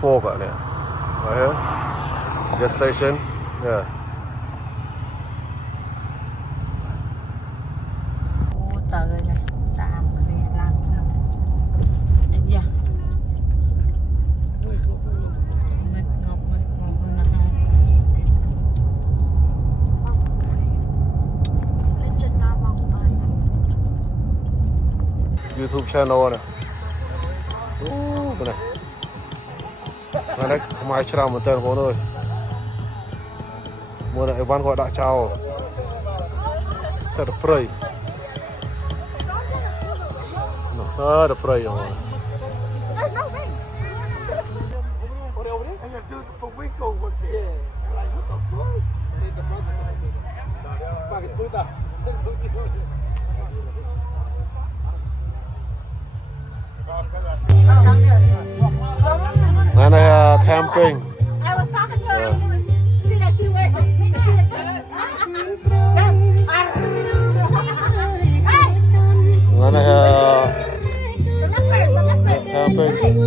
fork out there. Right here. Gas station. Yeah. Tới này, tạm về làm anh dạ ngọc hơn là hai YouTube channel này. Bên này. Này đấy, không ai chào một tên ơi. Mua lại văn gọi đại chào. Sẽ được prey. Nó được prey rồi. Này này camping. I was talking to her. He was see that she went. Này này camping.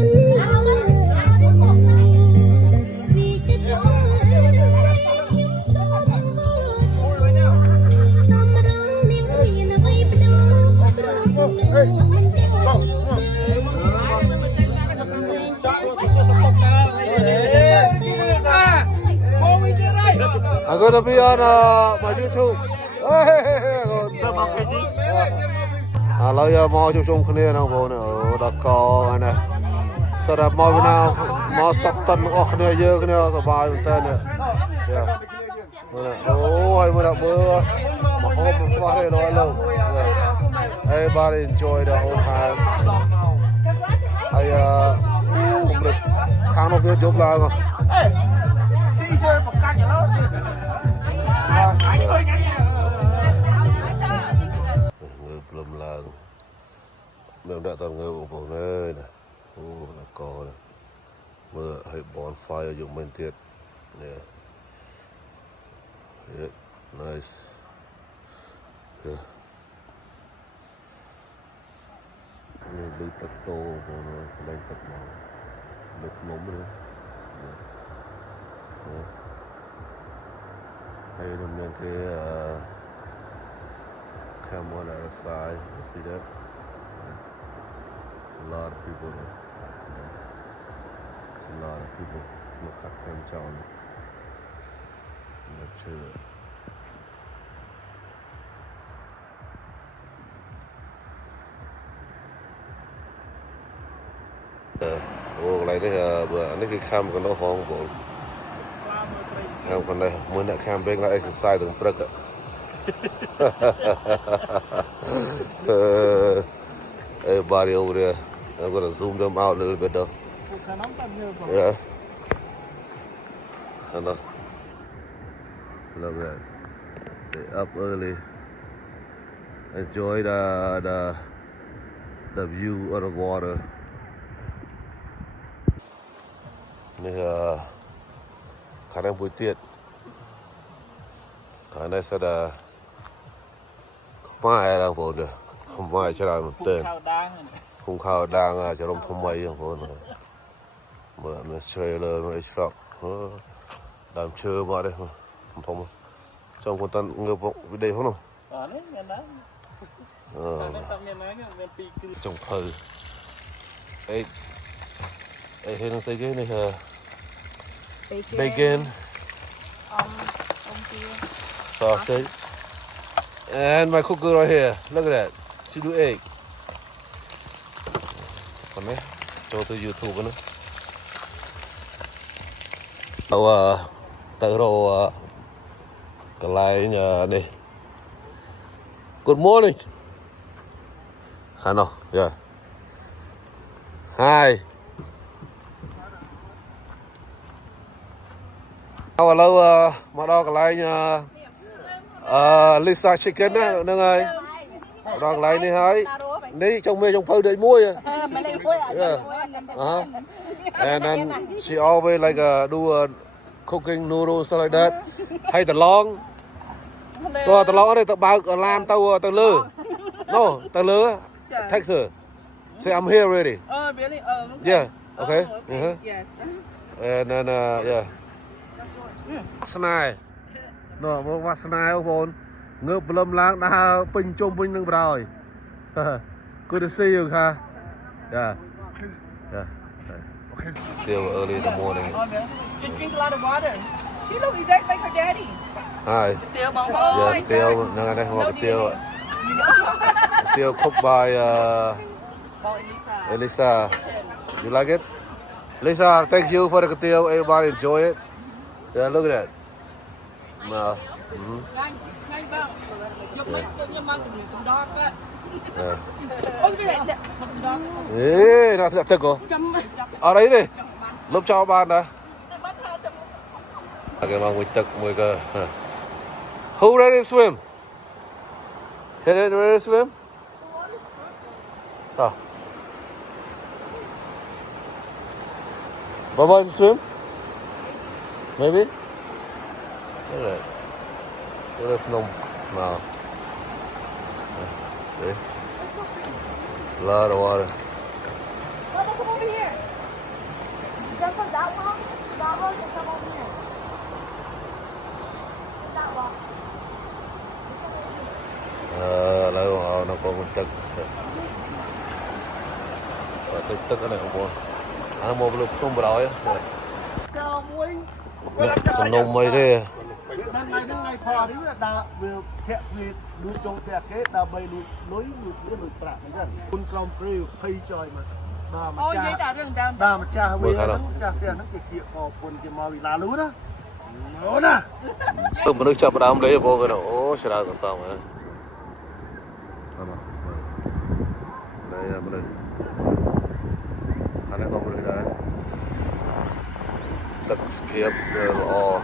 I'm gonna be on my YouTube. Lấy mò chung kia nào bộ nữa đã có này. Sau đó mò bên nào mò start tân ở kia dơ kia sờ bài bên trên này. Ôi mới đã mưa mà hôm mình phát đây nói lâu. Everybody enjoy the whole time. Cũng được kháng nó viết giúp lại mà. Người plum làng mình đã toàn người bộ nơi này là có này mưa hay bonfire dùng bên tiệt nè nice yeah. Lưu tật xô lên tật màu lực mống nữa hay nằm lên cái come on out of side, you see that? A lot of people there. There's a lot of people look at them town. Not sure. Cái này đấy bữa anh cái cam còn nó hoang bộ. Cam còn đây, muốn đã cam bên lại exercise từng bậc ạ. Everybody over there. I'm gonna zoom them out a little bit though. Yeah. I know. Look at that. They up early. Enjoy the view of the water. Này khả năng buổi tiệc. Khả năng sẽ là mai là bộ được không mai cho làm một tên không khao đang cho đông thông mây không bộ này mở nó trailer nó truck làm chơi vào đây không thông trong con tan ngược vọng với đây không trong phơi ấy hay nó xây cái này bacon sausage. And my cooker right here. Look at that. She do egg. Còn đấy, cho tôi YouTube nữa. Tự đồ cái lại nhà đây. Good morning. Khả nào, yeah. Hi. Hello, mà đó cái lại nhà. Lisa chicken á, nâng ơi. Đoàn lại này hỡi. Đi trong mê trong phơi đầy muối à. Yeah. And then she always like do cooking noodles stuff like that. Hay tờ long. Tờ long ở đây tờ bao làm tàu lơ. No, tờ lơ. Texas. Say I'm here already. Really? Yeah. Okay. Yes. And then yeah. Snai. No, what snai on. Ngợp lâm lang đã pin chung pin nâng rồi. Good to see you, huh? Yeah. Yeah. Still early in the morning. Just drink a lot of water. She looks exactly like her daddy. Hi. Tiêu bằng Yeah, tiêu, no, đây không tiêu. Tiêu cooked by Elisa. You like it? Lisa, thank you for the tiêu. Everybody enjoy it. Yeah, look at that. No. Ê, nó sẽ tức rồi. Ở đấy đi. Lúc cho bạn đã. Cái mà mình tức mùi cơ. Who ready to swim? Can you ready to swim? Oh. Baba to swim? Maybe? Alright. What if no? No. See? It's a lot of water. Mama, come over here. Jump on that one. That one and come over here. That one. Lâu nó còn tức. Tức cái này không buồn. Nó mua lúc không bờ đói. Sầm nôm mấy thế. ថ្ងៃផនេះដើរវាធាក់វាលួចចូលផ្ទះគេដើម្បីលួចលុយលួចវាលួចប្រាក់អញ្ចឹងគុណក្រមព្រៃ20ចយមកដល់ម្ចាស់ដល់ម្ចាស់វាហ្នឹងម្ចាស់ផ្ទះហ្នឹងគេគៀកខពុនគេមកវិឡាលូណាអូណា Tôi muốn chập đám lấy vô cái nào. Ô, sẽ ra làm sao mà. Đây là mình. Anh ấy không được đấy. Tất kiếp lo.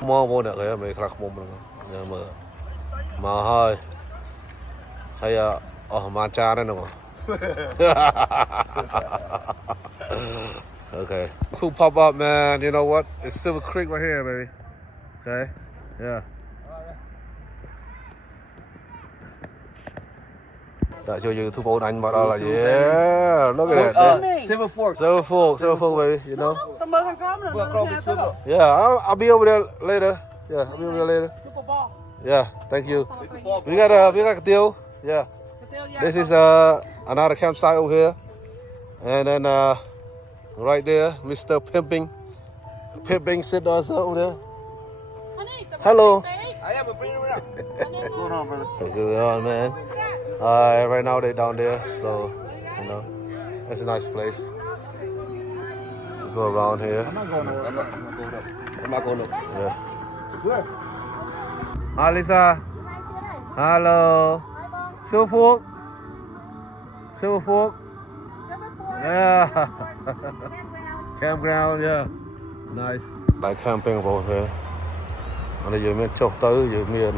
Mua vô được cái mấy khắc mồm rồi. Mà hơi. Hay mà cha đấy nữa. Okay. Cool pop up, man. You know what? It's Silver Creek right here, baby. Okay. Yeah. Đã cho you thu bốn anh vào đó là yeah. Look at that. Silver Fork Silver Fork, baby. You know? Yeah, I'll be over there later. Yeah, I'll be over there later. Yeah, thank you. We got a deal. Yeah. This is another campsite over here, and then right there, Mr. Pimping sit us over there. Hello. Good on, man. Right now they're down there, so you know, it's a nice place. We go around here. I'm not going up. Yeah. Where? Hi, Lisa. Hello. Silver Fork. Yeah. Campground, yeah. Nice. Like camping over here. Ở đây giờ miền châu tới, giờ miền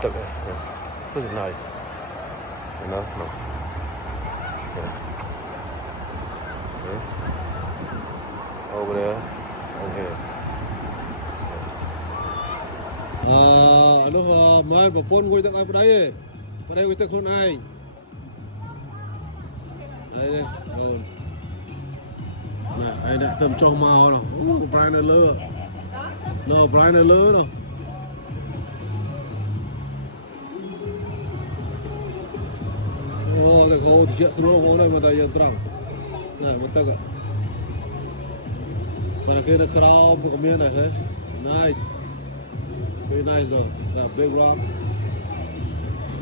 tự này. This is nice. You know? No. Yeah. Okay. Over there. Over here. Aloha, mai bà con ngồi tặng ai vào đây. Vào đây ngồi tặng con ai. Đây đây, rồi. Này, ai đã tầm cho màu rồi. Brian là lơ. No, Brian là lơ rồi. Cái gấu thì chuyện xuống gấu này mà ta yên trăng. Này, mà ta gọi. Và cái nó khao một miếng này hết. Nice. Very nice though. That big rock.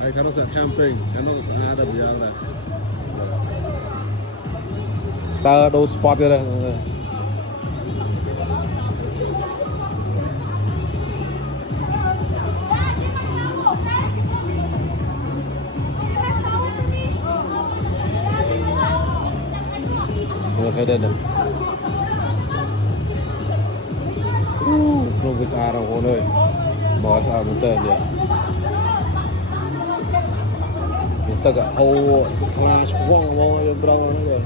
Ay, kano sa camping. Kano sa ada biyang na. Ta đâu spot đây. Cái đây này. Không cái xa đâu con ơi. Bỏ xa một tên vậy. Chúng ta cả hầu class quăng mong yang terang rồi.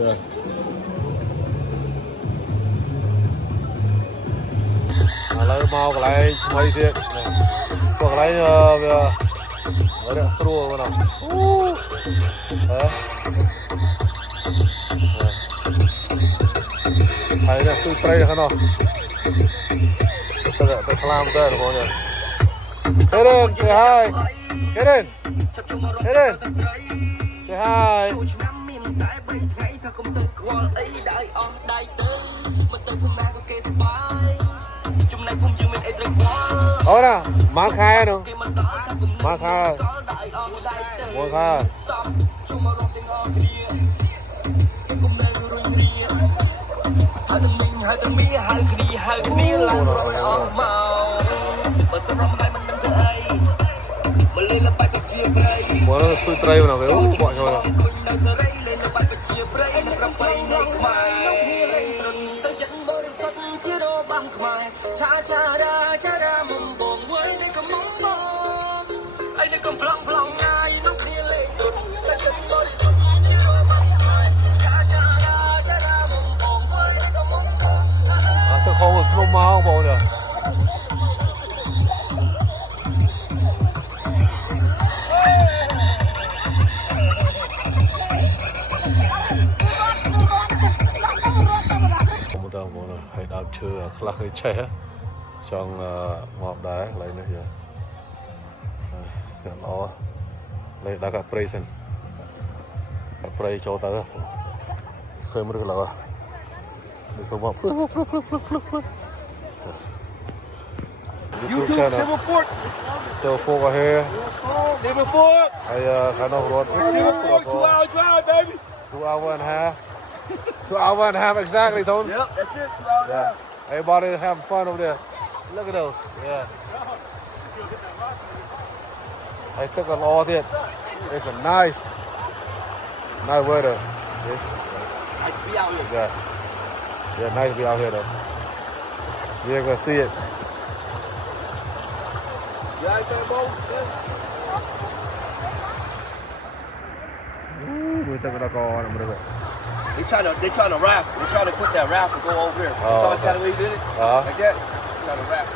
Yeah. Lấy mau cái này mấy chuyện. Cái này Ở đây thua vào nào. Đấy. Thấy nè, tôi tray được không? Tôi làm tới rồi nhỉ. Hidden, say hi. Hidden. Hidden. Say hi. Ôi nè, mang khai nữa. Mang khai. Mang khai. Muốn nó xui tray vào nào cái bọn cho nào. Tôi không được nôm máu không được. Một tờ một này hay đạp chưa khá cái trẻ trong ngọt đá lấy này giờ sẽ lo lấy đá cả present pre cho tới khơi mới được là để số một YouTube channel Silver Fork are here. Silver Fork. I kind of wrote Silver Fork, 2 hour drive, baby. 2 hour and a half. 2 hour and a half exactly, Tony. Yep, that's it. 2 hour drive. Everybody having fun over there. Look at those. Yeah. I took a lot of it. It's a nice weather. See? Nice to be out here. Yeah. Yeah, nice to be out here though. You're gonna see it. You out there, Bo? We took a call on them. They trying to raft. They trying to put that raft and go over here. Oh, That's how we did it. Uh-huh. Like that. Trying to raft.